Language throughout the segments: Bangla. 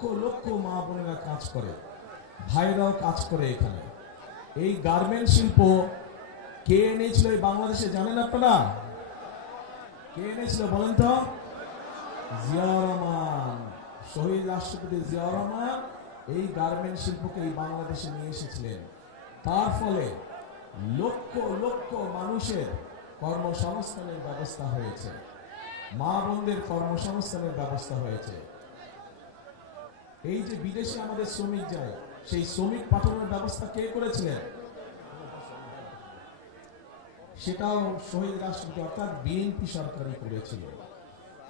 লক্ষ লক্ষ মা বোনেরা কাজ করে, ভাইরাও কাজ করে এখানে। এই গার্মেন্ট শিল্প কে এনেছিল এই বাংলাদেশে জানেন আপনারা? কে এনেছিল বলেন তো? জিয়াউর রহমান, শহীদ রাষ্ট্রপতি জিয়াউর রহমান এই গার্মেন্ট শিল্পকে এই বাংলাদেশে নিয়ে এসেছিলেন। তার ফলে লক্ষ লক্ষ মানুষের কর্মসংস্থানের ব্যবস্থা হয়েছে, মা বোনদের কর্মসংস্থানের ব্যবস্থা হয়েছে। এই যে বিদেশে আমাদের শ্রমিক যায়, সেই শ্রমিক পাঠানোর ব্যবস্থা কে করেছিলেন? সেটাও শহীদ রাষ্ট্রপতি অর্থাৎ বিএনপি সরকারই করেছিল।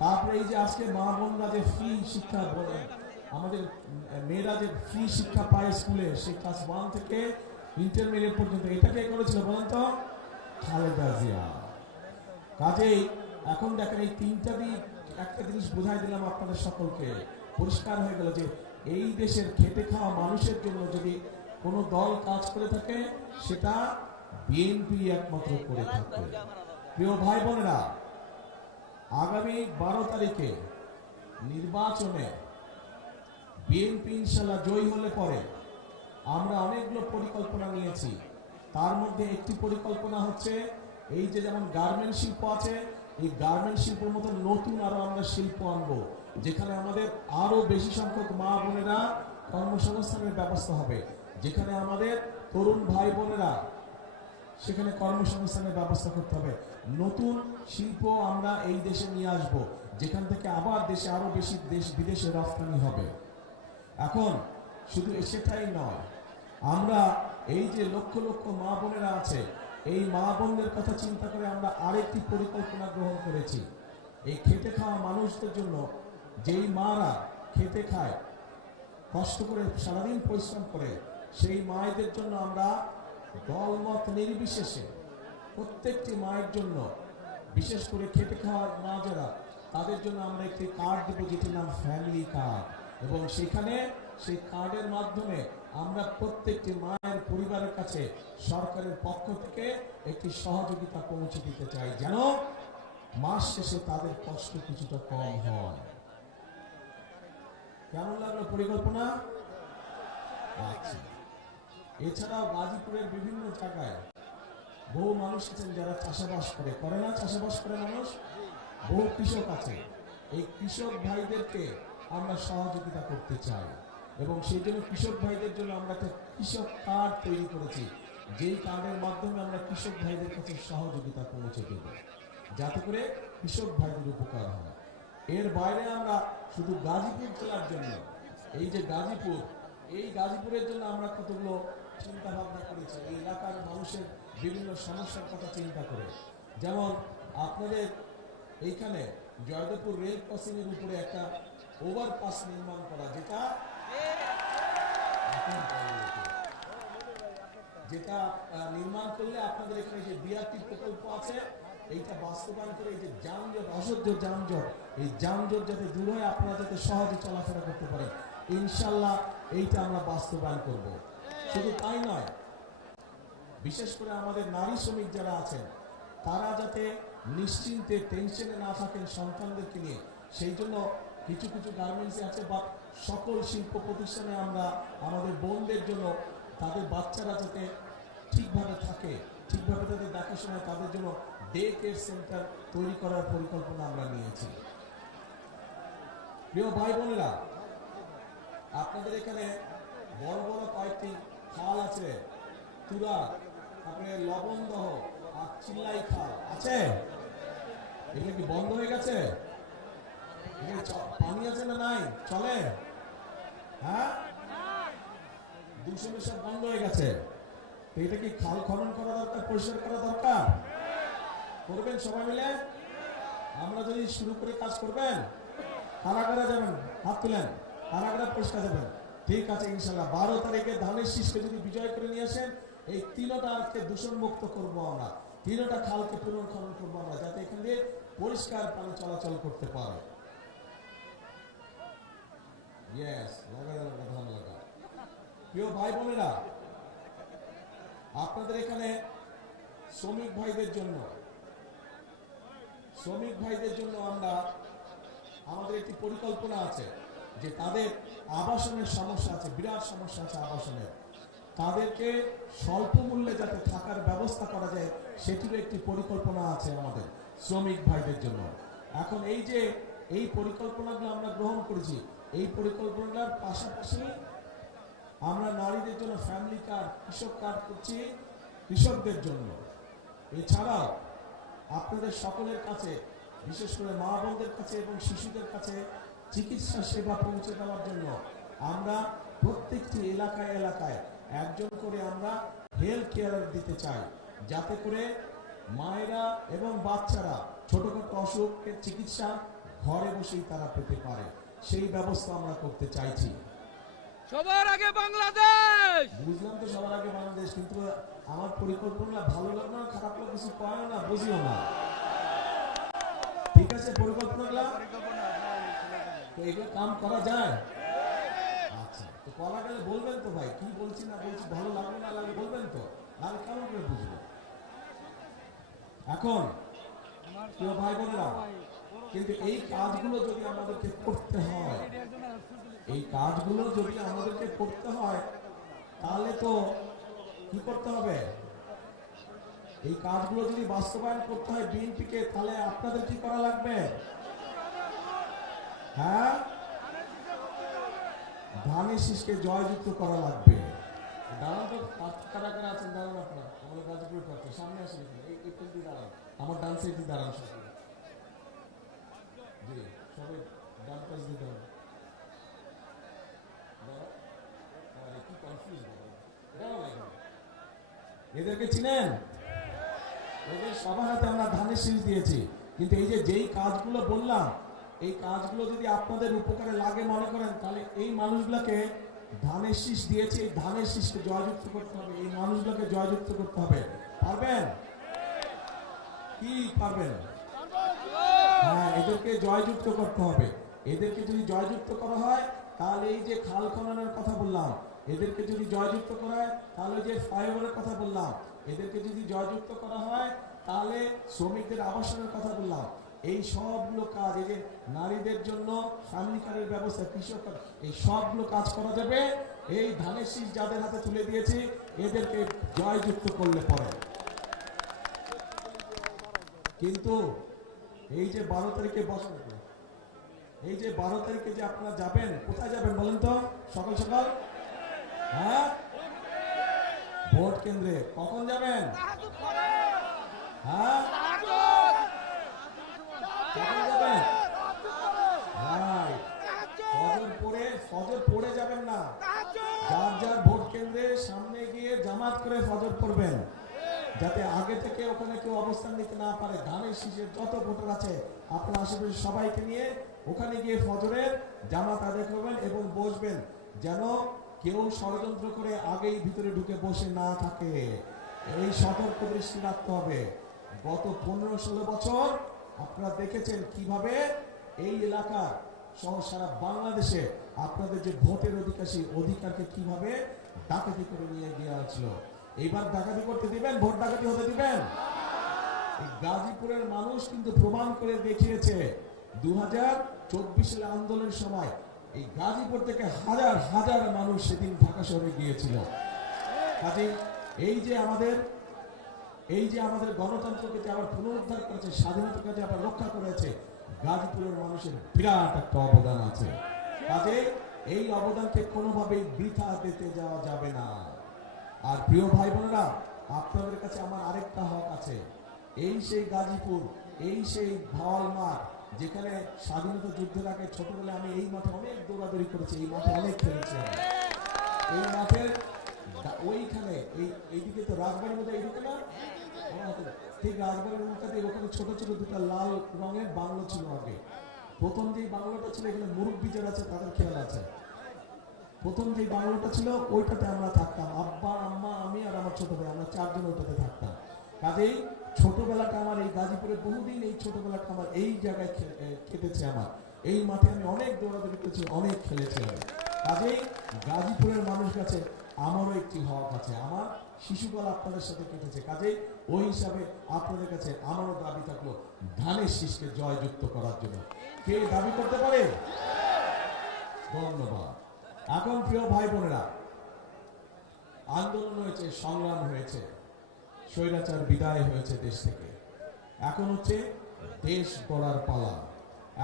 তারপরে এই যে আজকে মা বোনরা যে ফ্রি শিক্ষা, আমাদের মেয়েরা যে ফ্রি শিক্ষা পায় স্কুলে, সেই ক্লাস 1 থেকে ইন্টারমিডিয়েট পর্যন্ত, এটা কে করেছিল বলেন তো? খালেদা জিয়া। কাজেই এখন দেখেন এই তিনটা দিক, একটা জিনিস বোঝাই দিলাম আপনাদের সকলকে, পরিষ্কার হয়ে গেল যে এই দেশের খেটে খাওয়া মানুষের জন্য যদি কোনো দল কাজ করে থাকে সেটা বিএনপি একমাত্র করে থাকে। প্রিয় ভাই বোনেরা, আগামী 12 তারিখে নির্বাচনে বিএনপি ইনশাল্লাহ জয়ী হলে পরে আমরা অনেকগুলো পরিকল্পনা নিয়েছি। তার মধ্যে একটি পরিকল্পনা হচ্ছে এই যে যেমন গার্মেন্ট শিল্প আছে, এই গার্মেন্ট শিল্পের মতো নতুন আরো আমরা শিল্প আনবো, যেখানে আমাদের আরো বেশি সংখ্যক মা বোনেরা কর্মসংস্থানের ব্যবস্থা হবে, যেখানে আমাদের তরুণ ভাই বোনেরা সেখানে কর্মসংস্থানের ব্যবস্থা করতে হবে। নতুন শিল্প আমরা এই দেশে নিয়ে আসব, যেখান থেকে আবার দেশে আরো বেশি বিদেশে রপ্তানি হবে। এখন শুধু সেটাই নয়, আমরা এই যে লক্ষ লক্ষ মা বোনেরা আছে, এই মা বোনদের কথা চিন্তা করে আমরা আরেকটি পরিকল্পনা গ্রহণ করেছি। এই খেটে খাওয়া মানুষদের জন্য, যেই মারা খেটে খায়, কষ্ট করে সারাদিন পরিশ্রম করে, সেই মায়েদের জন্য আমরা দলমত নির্বিশেষে প্রত্যেকটি মায়ের জন্য, বিশেষ করে খেটে খাওয়া মা যারা, তাদের জন্য আমরা একটি কার্ড দেব, যেটির নাম ফ্যামিলি কার্ড। এবং সেখানে সেই কার্ডের মাধ্যমে আমরা প্রত্যেকটি মায়ের পরিবারের কাছে সরকারের পক্ষ থেকে একটি সহযোগিতা পৌঁছে দিতে চাই, যেন মাস শেষে তাদের কষ্ট কিছুটা কম হয়। কেমন লাগলো পরিকল্পনা? আচ্ছা, এছাড়াও গাজীপুরের বিভিন্ন জায়গায় বহু মানুষ আছেন যারা চাষাবাস করে না? চাষাবাস করে মানুষ, বহু কৃষক আছে। এই কৃষক ভাইদেরকে আমরা সহযোগিতা করতে চাই এবং সেই জন্য কৃষক ভাইদের জন্য আমরা একটা কৃষক কার্ড তৈরি করেছি, যেই কার্ডের মাধ্যমে আমরা কৃষক ভাইদের কাছে সহযোগিতা পৌঁছে দেব, যাতে করে কৃষক ভাইদের উপকার হয়। এর বাইরে আমরা শুধু গাজীপুর জেলার জন্য, এই যে গাজীপুর, এই গাজীপুরের জন্য আমরা কতগুলো চিন্তা ভাবনা করেছি, এই এলাকার মানুষের বিভিন্ন সমস্যার কথা চিন্তা করে। যেমন আপনাদের এইখানে জয়দেবপুর রেল ক্রসিং এর উপরে একটা ওভারপাস নির্মাণ করা, যেটা নির্মাণ করলে আপনাদের এখানে যে বিআরটি প্রকল্প আছে, এইটা বাস্তবায়ন করে এই যে যানজট, অসহ্য যানজট, এই যানজট যাতে দূর হয়, আপনারা যাতে সহজে চলাফেরা করতে পারেন, ইনশাল্লাহ এইটা আমরা বাস্তবায়ন করব। শুধু তাই নয়, বিশেষ করে আমাদের নারী শ্রমিক যারা আছেন, তারা যাতে নিশ্চিন্তে টেনশনে না থাকেন সন্তানদেরকে নিয়ে, সেই জন্য কিছু কিছু গার্মেন্টস আছে বা সকল শিল্প প্রতিষ্ঠানে আমরা আমাদের বোনদের জন্য, তাদের বাচ্চারা যাতে ঠিকভাবে থাকে, ঠিকভাবে তাদের দেখাশোনা, তাদের জন্য ডে কেয়ার সেন্টার তৈরি করার পরিকল্পনা আমরা নিয়েছি। প্রিয় ভাই বোনেরা, আপনাদের এখানে বড় বড় কয়েকটি খাল আছে, তুরা, তারপরে লবণদহ আর চিল্লাই খাল আছে। এগুলো কি বন্ধ হয়ে গেছে? পানি আছে না নাই? চলে? হ্যাঁ, দূষণ সব বন্ধ হয়ে গেছে। এটা কি খাল খনন করা দরকার, পরিষ্কার করা দরকার? করবেন সবাই মিলে? আমরা যদি শুরু করে কাজ করবেন, কারা কারা যাবেন? হাত তুলেন। কারা কারা পরিষ্কার যাবেন? ঠিক আছে, ইনশাল্লাহ 12 তারিখে ধানের শীষকে যদি বিজয় করে নিয়ে আসেন, এই তিনটাকে দূষণ মুক্ত করব আমরা, তিনটা খালকে পুনর্খনন করবো আমরা, যাতে এখান দিয়ে পরিষ্কার পানি চলাচল করতে পারে। প্রিয় ভাই বোনেরা, আপনাদের এখানে শ্রমিক ভাইদের জন্য আমরা, আমাদের একটি পরিকল্পনা আছে। যে তাদের আবাসনের সমস্যা আছে, বিরাট সমস্যা আছে আবাসনের, তাদেরকে স্বল্প মূল্যে যাতে থাকার ব্যবস্থা করা যায় সেটিরও একটি পরিকল্পনা আছে আমাদের শ্রমিক ভাইদের জন্য। এখন এই যে এই পরিকল্পনাগুলো আমরা গ্রহণ করেছি, এই পরিকল্পনার পাশাপাশি আমরা নারীদের জন্য ফ্যামিলি কার্ড, কৃষক কার্ড করছি কৃষকদের জন্য। এছাড়াও আপনাদের সকলের কাছে, বিশেষ করে মা বোনদের কাছে এবং শিশুদের কাছে চিকিৎসা সেবা পৌঁছে দেওয়ার জন্য আমরা প্রত্যেকটি এলাকায় এলাকায় একজন করে আমরা হেলথ কেয়ার দিতে চাই, যাতে করে মায়েরা এবং বাচ্চারা ছোটখাটো অসুখের চিকিৎসা ঘরে বসেই তারা পেতে পারে, সেই ব্যবস্থা আমরা করতে চাইছি। সবার আগে বাংলাদেশ। বুঝলাম তো সবার আগে বাংলাদেশ, কিন্তু আমার পরিকল্পনা ভালো লাগলো না, খারাপ লাগলো, কিছু পায় না, বুঝিও না। ঠিক আছে, পরিকল্পনাগুলো তো এগুলো কাম করা যায়। আচ্ছা, তো করা গেলে বলবেন তো ভাই, কি বলছি না বলছি, ভালো লাগবে না লাগবে বলবেন তো, নাহলে কেমন করে বুঝবো? এখন প্রিয় ভাই বোনেরা, কিন্তু এই কাজগুলো যদি আমাদেরকে করতে হয়, এই কাজগুলো যদি আমাদেরকে করতে হয়, তাহলে তো কি করতে হবে? এই কাজগুলো যদি বাস্তবায়ন করতে হয় বিএনপিকে, তাহলে আপনাদের কি করা লাগবে? হ্যাঁ, ধানের শীষকে জয়যুক্ত করা লাগবে। দাঁড়ান তো, কারা কারা আছেন দাঁড়ান, আপনার আমাদের গাজীপুরের প্রার্থী সামনে আসেন, এই দিয়ে দাঁড়ান, আমার ডান সাইডে দাঁড়ান, জি সবাই ডান পাশ দিয়ে দাঁড়ান। কি কনফিউজ, এদেরকে চিনেন? এদের সবার হাতে আমরা ধানের শীষ দিয়েছি, কিন্তু এই যে যেই কাজগুলো বললাম, এই কাজগুলো যদি আপনাদের উপকারে লাগে মনে করেন, তাহলে এই মানুষগুলোকে ধানের শীষ দিয়েছে, এই ধানের শীষকে জয়যুক্ত করতে হবে, এই মানুষগুলোকে জয়যুক্ত করতে হবে। পারবেন কি? পারবেন? হ্যাঁ, এদেরকে জয়যুক্ত করতে হবে। এদেরকে যদি জয়যুক্ত করা হয়, তাহলে এই যে খাল খননের কথা বললাম, এদেরকে যদি জয়যুক্ত করা হয়, তাহলে যে ফ্লাইওভারের কথা বললাম, এদেরকে যদি জয়যুক্ত করা হয়, তাহলে শ্রমিকদের আবাসনের কথা বললাম, এই সবগুলো কাজ, এই যে নারীদের জন্য ফ্যামিলি কার্ডের ব্যবস্থা, কৃষক কার্ড, এই সবগুলো কাজ করা যাবে এই ধানের শীষ যাদের হাতে তুলে দিয়েছি এদেরকে জয়যুক্ত করলে পরে। কিন্তু এই যে 12 তারিখে বসেন, এই যে 12 তারিখে যে আপনারা যাবেন, কোথায় যাবেন বলেন তো? সকাল সকাল, হ্যাঁ, ভোট কেন্দ্রে। কখন যাবেন? হ্যাঁ, কখন যাবেন? ফজর পড়ে যাবেন না, যার যার ভোট কেন্দ্রের সামনে গিয়ে জামাত করে ফজর পড়বেন, যাতে আগে থেকে ওখানে কেউ অবস্থান নিতে না পারে। ধানের শীষের যত ভোটার আছে আপনার আশেপাশে সবাইকে নিয়ে ওখানে গিয়ে ফজরের জামাত আদায় করবেন এবং বসবেন, যেন কেউ ষড়যন্ত্র করে আগেই ভিতরে ঢুকে বসে না থাকে। এই সতর্ক দৃষ্টি রাখতে হবে। গত 15-16 বছর আপনারা দেখেছেন কিভাবে এই এলাকা সহ সারা বাংলাদেশে আপনাদের যে ভোটের অধিকার, সেই অধিকারকে কিভাবে ডাকাতি করে নিয়ে গিয়ে আসছিল। এইবার ডাকাতি করতে দিবেন? ভোট ডাকাতি হতে দিবেন? গাজীপুরের মানুষ কিন্তু প্রমাণ করে দেখিয়েছে 2024 সালে আন্দোলনের সময় এই গাজীপুর থেকে হাজার হাজার মানুষ সেদিন ঢাকা শহরে গিয়েছিল। কাজে এই যে আমাদের গণতন্ত্রকে যে আবার পুনরুদ্ধার করেছে, স্বাধীনতাকে যে আবার রক্ষা করেছে, গাজীপুরের মানুষের বিরাট একটা অবদান আছে। কাজে এই অবদানকে কোনোভাবেই বৃথা দিতে যাওয়া যাবে না। আর প্রিয় ভাই বোনেরা, আপনাদের কাছে আমার আরেকটা হক আছে। এই সেই গাজীপুর, এই সেই ভাওয়াল মাঠ, যেখানে স্বাধীনতা যুদ্ধের আগে ছোটবেলায় আমি এই মাঠে অনেক দৌড়াদৌড়ি করেছি, এই মাঠে অনেক খেলেছি। এই মাঠের ওইখানে এইদিকে তো রাজবাড়ির মধ্যে এইদিকে না, ঠিক রাজবাড়ির মুখটাতে ওখানে ছোট ছোট দুটা লাল রঙের বাংলো ছিল আগে। প্রথম যেই বাংলোটা ছিল, এখানে মুরব্বী যারা আছে তাদের খেয়াল আছে, প্রথম যে বাংলোটা ছিল ওইটাতে আমরা থাকতাম, আব্বা আম্মা আমি আর আমার ছোট ভাই, আমরা 4 জন ওইটাতে থাকতাম। কাজেই ছোটবেলাটা আমার এই গাজীপুরে বহুদিন, এই ছোটবেলাটা আমার এই জায়গায় কেটেছে। আমার এই মাঠে আমি অনেক দৌড়াদৌড়ি করেছি, অনেক খেলেছি আমি। কাজেই গাজীপুরের মানুষ কাছে আমারও একটি হক আছে। আমার শিশুকাল আপনাদের সাথে কেটেছে, কাজেই ওই হিসাবে আপনাদের কাছে আমারও দাবি থাকলো ধানের শীষকে জয়যুক্ত করার জন্য। কে দাবি করতে পারে? ধন্যবাদ। এখন প্রিয় ভাই বোনেরা, আন্দোলন হয়েছে, সংগ্রাম হয়েছে, স্বৈরাচার বিদায় হয়েছে দেশ থেকে। এখন হচ্ছে দেশ গড়ার পালা,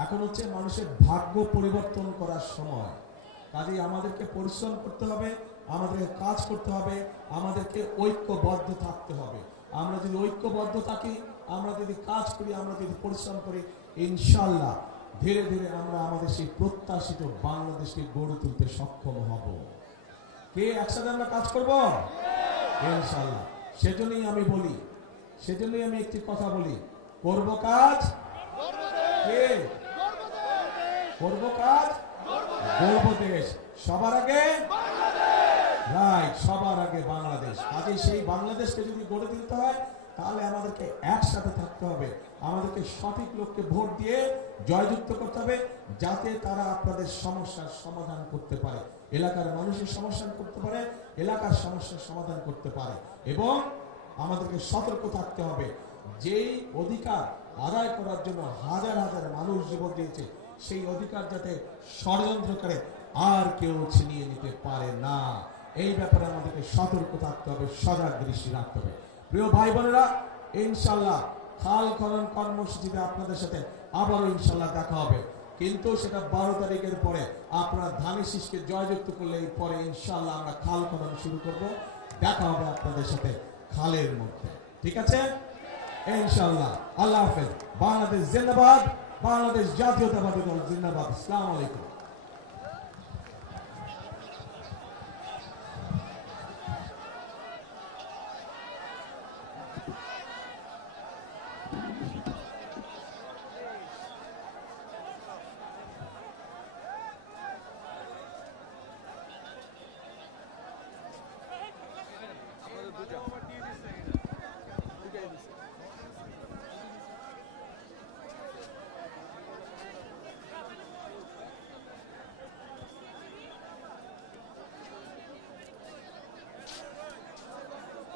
এখন হচ্ছে মানুষের ভাগ্য পরিবর্তন করার সময়। কাজেই আমাদেরকে পরিশ্রম করতে হবে, আমাদেরকে কাজ করতে হবে, আমাদেরকে ঐক্যবদ্ধ থাকতে হবে। আমরা যদি ঐক্যবদ্ধ থাকি, আমরা যদি কাজ করি, আমরা যদি পরিশ্রম করি, ইনশাল্লাহ ধীরে ধীরে আমরা আমাদের সেই প্রত্যাশিত বাংলাদেশকে গড়ে তুলতে সক্ষম হব। কে একসাথে আমরা কাজ করব? ইনশাল্লাহ। সেজন্যই আমি বলি, সেজন্যই আমি একটি কথা বলি, করব কাজ, কে করব কাজ, গর্ব দেশ, সবার আগে রাইট, সবার আগে বাংলাদেশ। কাজে সেই বাংলাদেশকে যদি গড়ে তুলতে হয়, তাহলে আমাদেরকে একসাথে থাকতে হবে, আমাদেরকে সঠিক লোককে ভোট দিয়ে জয়যুক্ত করতে হবে, যাতে তারা আপনাদের সমস্যার সমাধান করতে পারে, এলাকার মানুষের সমস্যা করতে পারে, এলাকার সমস্যার সমাধান করতে পারে। এবং আমাদেরকে সতর্ক থাকতে হবে, যেই অধিকার আদায় করার জন্য হাজার হাজার মানুষ জীবন দিয়েছে, সেই অধিকার যাতে ষড়যন্ত্র করে আর কেউ ছিনিয়ে নিতে পারে না। এই ব্যাপারে আমাদেরকে সতর্ক থাকতে হবে, সজাগ দৃষ্টি রাখতে হবে। প্রিয় ভাই বোনেরা, ইনশাল্লাহ খাল খনন কর্মসূচিতে আপনাদের সাথে আবারও ইনশাল্লাহ দেখা হবে, কিন্তু সেটা 12 তারিখের পরে। আপনারা ধানের শীষকে জয়যুক্ত করলে এই পরে ইনশাল্লাহ আমরা খাল খনন শুরু করব। দেখা হবে আপনাদের সাথে খালের মধ্যে, ঠিক আছে ইনশাল্লাহ। আল্লাহ হাফেজ। বাংলাদেশ জিন্দাবাদ, বাংলাদেশ জাতীয়তাবাদী দল জিন্দাবাদ। আসসালামু আলাইকুম। আমাদের দুটা